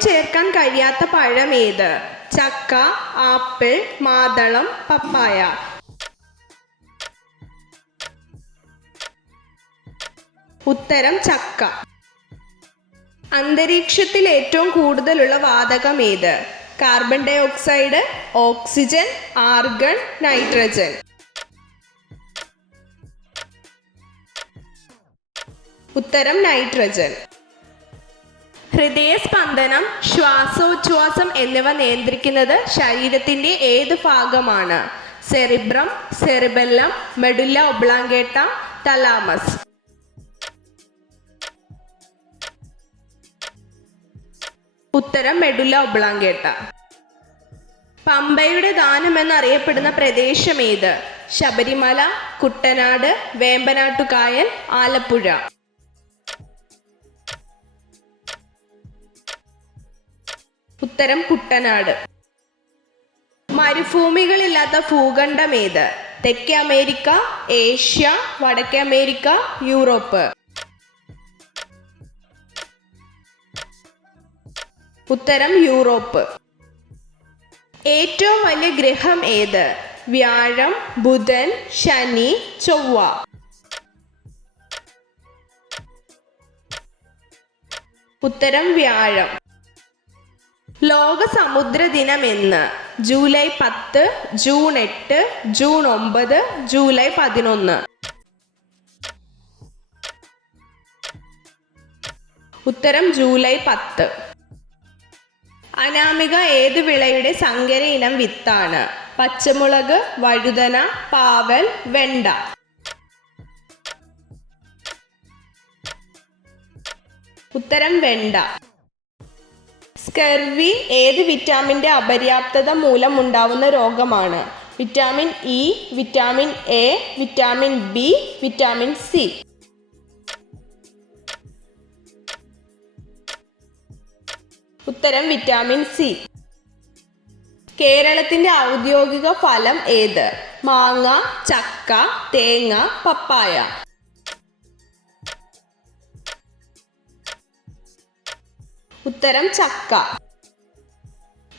ചേർക്കാൻ കഴിയാത്ത പഴം ഏത്? ചക്ക, ആപ്പിൾ, മാതളം, പപ്പായ. ഉത്തരം ചക്ക. അന്തരീക്ഷത്തിൽ ഏറ്റവും കൂടുതലുള്ള വാതകം ഏത്? Carbon dioxide, oxygen, argon, nitrogen. ഉത്തരം നൈട്രജൻ. ഹൃദയസ്പന്ദനം, ശ്വാസോച്ഛ്വാസം എന്നിവ നിയന്ത്രിക്കുന്നത് ശരീരത്തിന്റെ ഏത് ഭാഗമാണ്? Cerebrum, cerebellum, medulla oblongata, thalamus. ഉത്തരം മെഡുല്ല ഒബ്ലാങ്കേട്ട. പമ്പയുടെ ദാനം എന്നറിയപ്പെടുന്ന പ്രദേശം ഏത്? ശബരിമല, കുട്ടനാട്, വേമ്പനാട്ടുകായൽ, ആലപ്പുഴ. ഉത്തരം കുട്ടനാട്. മരുഭൂമികളില്ലാത്ത ഭൂഖണ്ഡം ഏത്? തെക്കേ അമേരിക്ക, ഏഷ്യ, വടക്കേ അമേരിക്ക, യൂറോപ്പ്. ഉത്തരം യൂറോപ്പ്. ഏറ്റവും വലിയ ഗ്രഹം ഏത്? വ്യാഴം, ബുധൻ, ശനി, ചൊവ്വ. ഉത്തരം വ്യാഴം. ലോക സമുദ്ര ദിനം എന്ന്? July 10, June 8, June 9, July 11. ഉത്തരം ജൂലൈ 10. അനാമിക ഏത് വിളയുടെ സങ്കര ഇനം വിത്താണ്? പച്ചമുളക്, വഴുതന, പാവൽ, വെണ്ട. ഉത്തരം വെണ്ട. സ്കർവി ഏത് വിറ്റാമിൻ്റെ അപര്യാപ്തത മൂലം ഉണ്ടാവുന്ന രോഗമാണ്? Vitamin E, vitamin A, vitamin B, vitamin C. ഉത്തരം വിറ്റാമിൻ സി. കേരളത്തിന്റെ ഔദ്യോഗിക ഫലം ഏത്? മാങ്ങ, ചക്ക, തേങ്ങ, പപ്പായ. ഉത്തരം ചക്ക.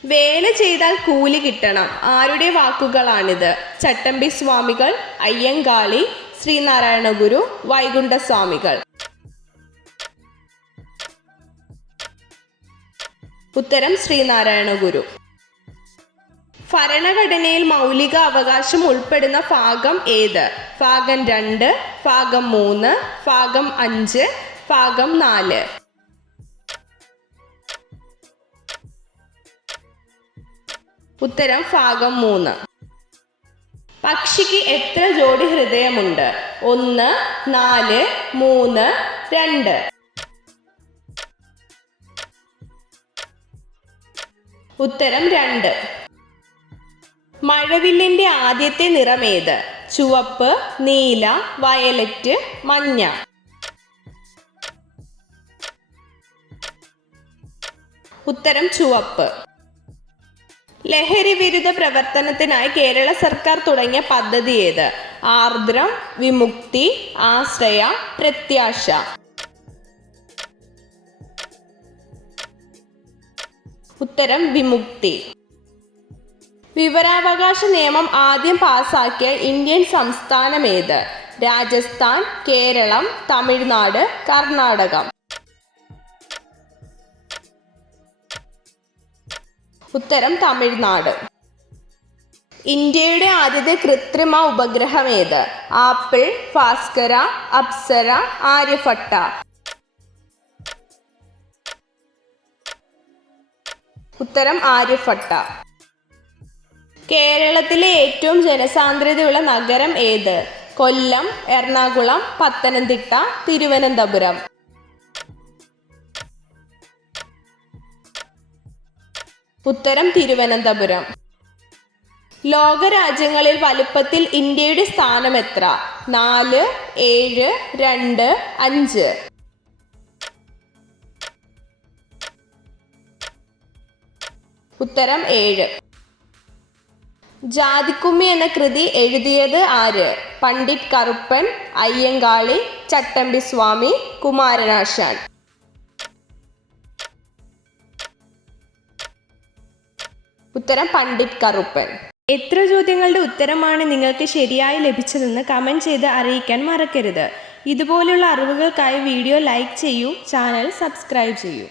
വേല ചെയ്താൽ കൂലി കിട്ടണം ആരുടെ വാക്കുകളാണിത്? ചട്ടമ്പി സ്വാമികൾ, അയ്യങ്കാളി, ശ്രീനാരായണ ഗുരു, വൈകുണ്ഠസ്വാമികൾ. ഉത്തരം ശ്രീനാരായണ ഗുരു. ഭരണഘടനയിൽ മൗലിക അവകാശം ഉൾപ്പെടുന്ന ഭാഗം ഏത്? ഭാഗം 2, ഭാഗം 3, ഭാഗം 5, ഭാഗം 4. ഉത്തരം ഭാഗം 3. പക്ഷിക്ക് എത്ര ജോഡി ഹൃദയമുണ്ട്? 1, 4, 3, 2. ഉത്തരം 2. മഴവില്ലിന്റെ ആദ്യത്തെ നിറമേത്? ചുവപ്പ്, നീല, വയലറ്റ്, മഞ്ഞ. ഉത്തരം ചുവപ്പ്. ലഹരി വിരുദ്ധ പ്രവർത്തനത്തിനായി കേരള സർക്കാർ തുടങ്ങിയ പദ്ധതി ഏത്? ആർദ്രം, വിമുക്തി, ആശ്രയ, പ്രത്യാശ. ഉത്തരം വിമുക്തി. വിവരാവകാശ നിയമം ആദ്യം പാസാക്കിയ ഇന്ത്യൻ സംസ്ഥാനം ഏത്? രാജസ്ഥാൻ, കേരളം, തമിഴ്നാട്, കർണാടകം. ഉത്തരം തമിഴ്നാട്. ഇന്ത്യയുടെ ആദ്യത്തെ കൃത്രിമ ഉപഗ്രഹം ഏത്? ആപ്പിൾ, ഭാസ്കര, അപ്സര, ആര്യഭട്ട. ഉത്തരം ആര്യഭട്ട. കേരളത്തിലെ ഏറ്റവും ജനസാന്ദ്രതയുള്ള നഗരം ഏത്? കൊല്ലം, എറണാകുളം, പത്തനംതിട്ട, തിരുവനന്തപുരം. ഉത്തരം തിരുവനന്തപുരം. ലോകരാജ്യങ്ങളിൽ വലുപ്പത്തിൽ ഇന്ത്യയുടെ സ്ഥാനം എത്ര? 4, 7, 2, 5. ഉത്തരം 7. ജാതിക്കുമ്മി എന്ന കൃതി എഴുതിയത് ആര്? പണ്ഡിറ്റ് കറുപ്പൻ, അയ്യങ്കാളി, ചട്ടമ്പി സ്വാമി, കുമാരനാശാൻ. ഉത്തരം പണ്ഡിറ്റ് കറുപ്പൻ. എത്ര ചോദ്യങ്ങളുടെ ഉത്തരമാണ് നിങ്ങൾക്ക് ശരിയായി ലഭിച്ചതെന്ന് കമൻറ്റ് ചെയ്ത് അറിയിക്കാൻ മറക്കരുത്. ഇതുപോലുള്ള അറിവുകൾക്കായി വീഡിയോ ലൈക്ക് ചെയ്യൂ, ചാനൽ സബ്സ്ക്രൈബ് ചെയ്യൂ.